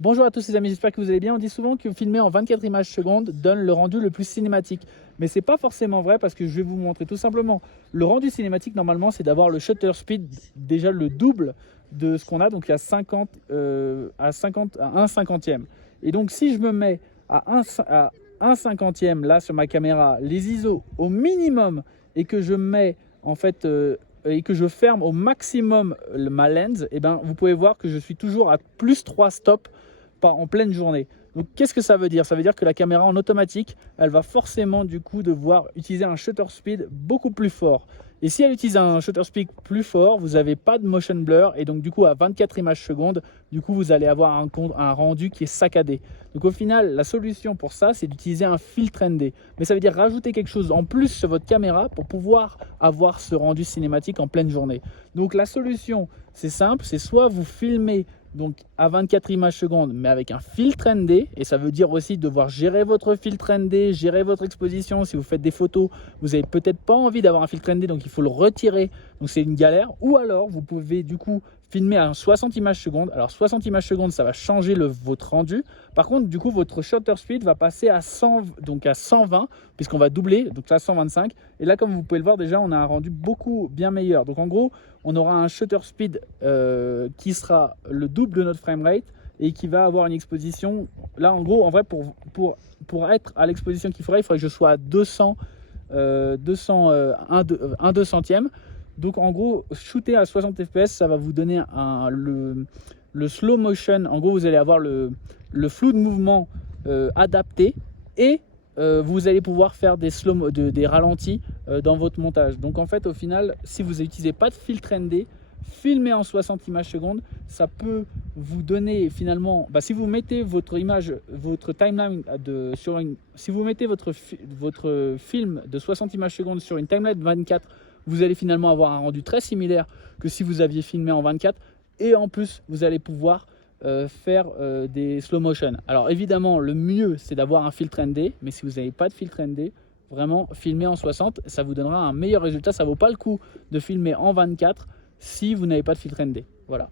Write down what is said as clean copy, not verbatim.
Bonjour à tous les amis, j'espère que vous allez bien. On dit souvent que filmer en 24 images secondes donne le rendu le plus cinématique. Mais ce n'est pas forcément vrai parce que je vais vous montrer tout simplement. Le rendu cinématique, normalement, c'est d'avoir le shutter speed déjà le double de ce qu'on a. Donc il y a 50, à 1 cinquantième. Et donc si je me mets à 1 cinquantième là sur ma caméra, les ISO au minimum et que je mets en fait... et que je ferme au maximum ma lens, et ben, vous pouvez voir que je suis toujours à plus 3 stops en pleine journée. Donc qu'est-ce que ça veut dire? Ça veut dire que la caméra en automatique, elle va forcément du coup devoir utiliser un shutter speed beaucoup plus fort. Et si elle utilise un shutter speed plus fort, vous n'avez pas de motion blur et donc du coup à 24 images secondes, du coup vous allez avoir un rendu qui est saccadé. Donc au final, la solution pour ça, c'est d'utiliser un filtre ND. Mais ça veut dire rajouter quelque chose en plus sur votre caméra pour pouvoir avoir ce rendu cinématique en pleine journée. Donc la solution, c'est simple, c'est soit vous filmez donc à 24 images secondes mais avec un filtre ND, et ça veut dire aussi devoir gérer votre filtre ND, gérer votre exposition. Si vous faites des photos, vous n'avez peut-être pas envie d'avoir un filtre ND, donc il faut le retirer, donc c'est une galère. Ou alors vous pouvez du coup filmer à 60 images secondes. Alors 60 images secondes, ça va changer votre rendu. Par contre, du coup, votre shutter speed va passer à 100, donc à 120, puisqu'on va doubler, donc là 125. Et là, comme vous pouvez le voir, déjà, on a un rendu beaucoup bien meilleur. Donc en gros, on aura un shutter speed qui sera le double de notre framerate et qui va avoir une exposition. Là, en gros, en vrai, pour être à l'exposition qu'il faudrait que je sois à 200, 1 200e. Donc en gros, shooter à 60 fps, ça va vous donner le slow motion. En gros, vous allez avoir le flou de mouvement adapté et vous allez pouvoir faire des ralentis dans votre montage. Donc en fait, au final, si vous n'utilisez pas de filtre ND, filmer en 60 images secondes, ça peut vous donner finalement, si vous mettez votre image, votre timeline si vous mettez votre film de 60 images secondes sur une timeline 24, vous allez finalement avoir un rendu très similaire que si vous aviez filmé en 24. Et en plus, vous allez pouvoir faire des slow motion. Alors évidemment, le mieux, c'est d'avoir un filtre ND. Mais si vous n'avez pas de filtre ND, vraiment, filmer en 60, ça vous donnera un meilleur résultat. Ça ne vaut pas le coup de filmer en 24 si vous n'avez pas de filtre ND. Voilà.